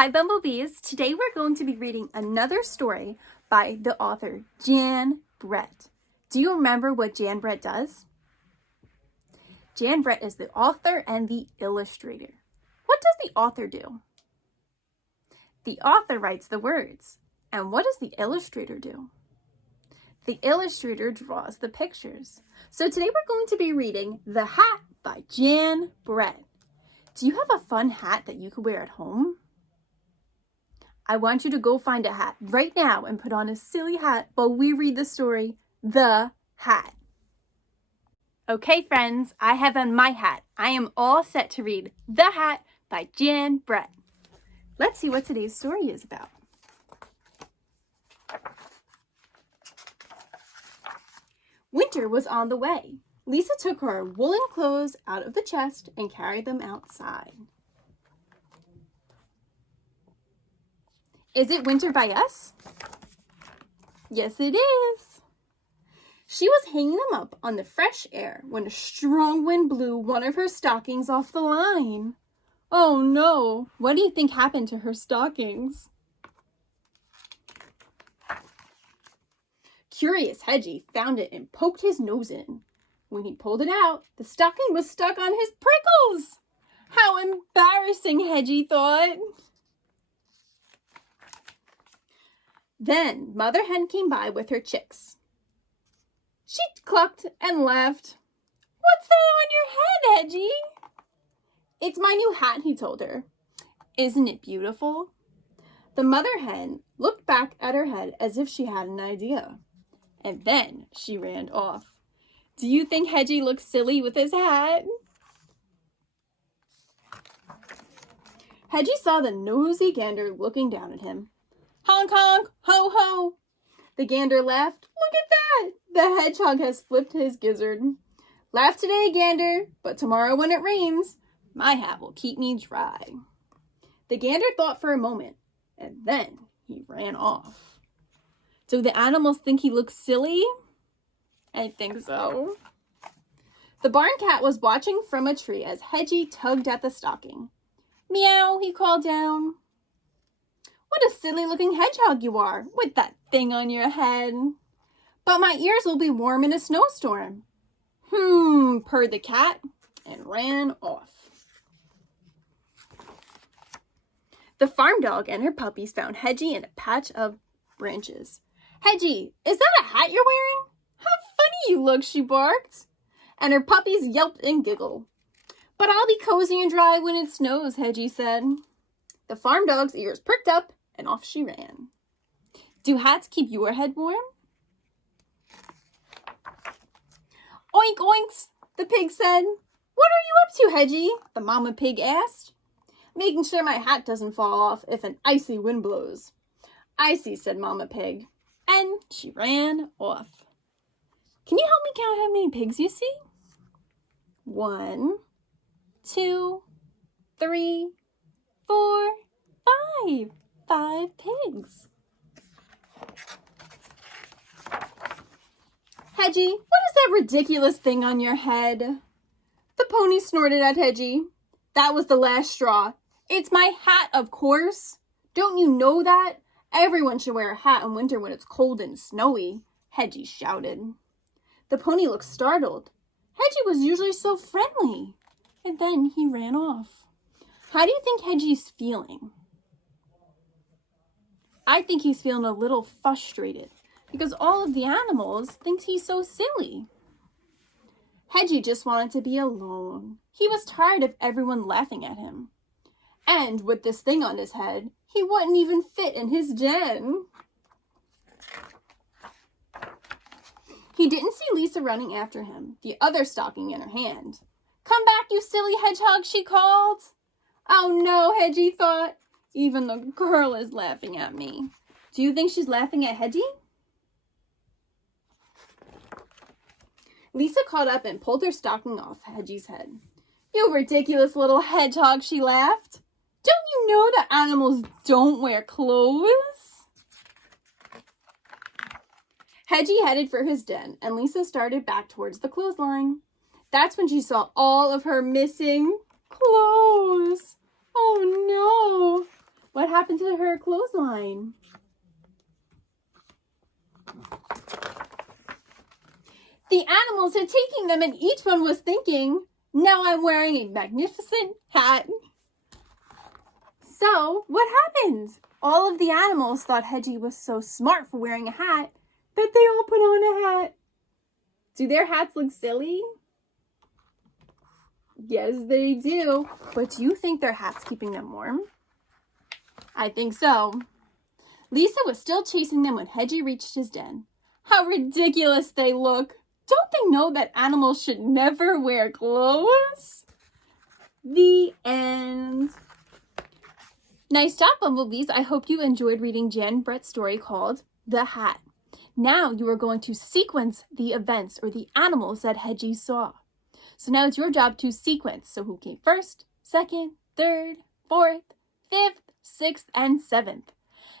Hi Bumblebees! Today we're going to be reading another story by the author Jan Brett. Do you remember what Jan Brett does? Jan Brett is the author and the illustrator. What does the author do? The author writes the words. And what does the illustrator do? The illustrator draws the pictures. So today we're going to be reading The Hat by Jan Brett. Do you have a fun hat that you could wear at home? I want you to go find a hat right now and put on a silly hat while we read the story, The Hat. Okay, friends, I have on my hat. I am all set to read The Hat by Jan Brett. Let's see what today's story is about. Winter was on the way. Lisa took her woolen clothes out of the chest and carried them outside. Is it winter by us? Yes, it is. She was hanging them up on the fresh air when a strong wind blew one of her stockings off the line. Oh no, what do you think happened to her stockings? Curious Hedgie found it and poked his nose in. When he pulled it out, the stocking was stuck on his prickles. How embarrassing, Hedgie thought. Then Mother Hen came by with her chicks. She clucked and laughed. What's that on your head, Hedgie? It's my new hat, he told her. Isn't it beautiful? The Mother Hen looked back at her head as if she had an idea. And then she ran off. Do you think Hedgie looks silly with his hat? Hedgie saw the nosy gander looking down at him. Honk, honk, ho, ho. The gander laughed. Look at that. The hedgehog has flipped his gizzard. Laugh today, gander, but tomorrow when it rains, my hat will keep me dry. The gander thought for a moment, and then he ran off. Do the animals think he looks silly? I think so. The barn cat was watching from a tree as Hedgie tugged at the stocking. Meow, he called down. What a silly looking hedgehog you are, with that thing on your head. But my ears will be warm in a snowstorm. Purred the cat and ran off. The farm dog and her puppies found Hedgie in a patch of branches. Hedgie, is that a hat you're wearing? How funny you look, she barked. And her puppies yelped and giggled. But I'll be cozy and dry when it snows, Hedgie said. The farm dog's ears pricked up and off she ran. Do hats keep your head warm? Oink, oinks, the pig said. What are you up to, Hedgie? The mama pig asked. Making sure my hat doesn't fall off if an icy wind blows. I see, said Mama Pig. And she ran off. Can you help me count how many pigs you see? 1, 2, 3, 4, 5. 5 pigs. Hedgie, what is that ridiculous thing on your head? The pony snorted at Hedgie. That was the last straw. It's my hat, of course. Don't you know that? Everyone should wear a hat in winter when it's cold and snowy, Hedgie shouted. The pony looked startled. Hedgie was usually so friendly. And then he ran off. How do you think Hedgie's feeling? I think he's feeling a little frustrated because all of the animals think he's so silly. Hedgie just wanted to be alone. He was tired of everyone laughing at him. And with this thing on his head, he wouldn't even fit in his den. He didn't see Lisa running after him, the other stocking in her hand. Come back, you silly hedgehog, she called. Oh no, Hedgie thought. Even the girl is laughing at me. Do you think she's laughing at Hedgie? Lisa caught up and pulled her stocking off Hedgie's head. You ridiculous little hedgehog, she laughed. Don't you know that animals don't wear clothes? Hedgie headed for his den, and Lisa started back towards the clothesline. That's when she saw all of her missing clothes. Oh no! What happened? happened to her clothesline? The animals had taken them and each one was thinking, now I'm wearing a magnificent hat. So, what happened? All of the animals thought Hedgie was so smart for wearing a hat that they all put on a hat. Do their hats look silly? Yes, they do. But do you think their hat's keeping them warm? I think so. Lisa was still chasing them when Hedgie reached his den. How ridiculous they look! Don't they know that animals should never wear clothes? The end. Nice job, Bumblebees. I hope you enjoyed reading Jan Brett's story called The Hat. Now you are going to sequence the events or the animals that Hedgie saw. So now it's your job to sequence. So who came first, second, third, fourth, fifth, sixth, and seventh.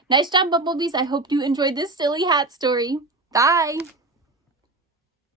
Nice job, Bumblebees. I hope you enjoyed this silly hat story. Bye.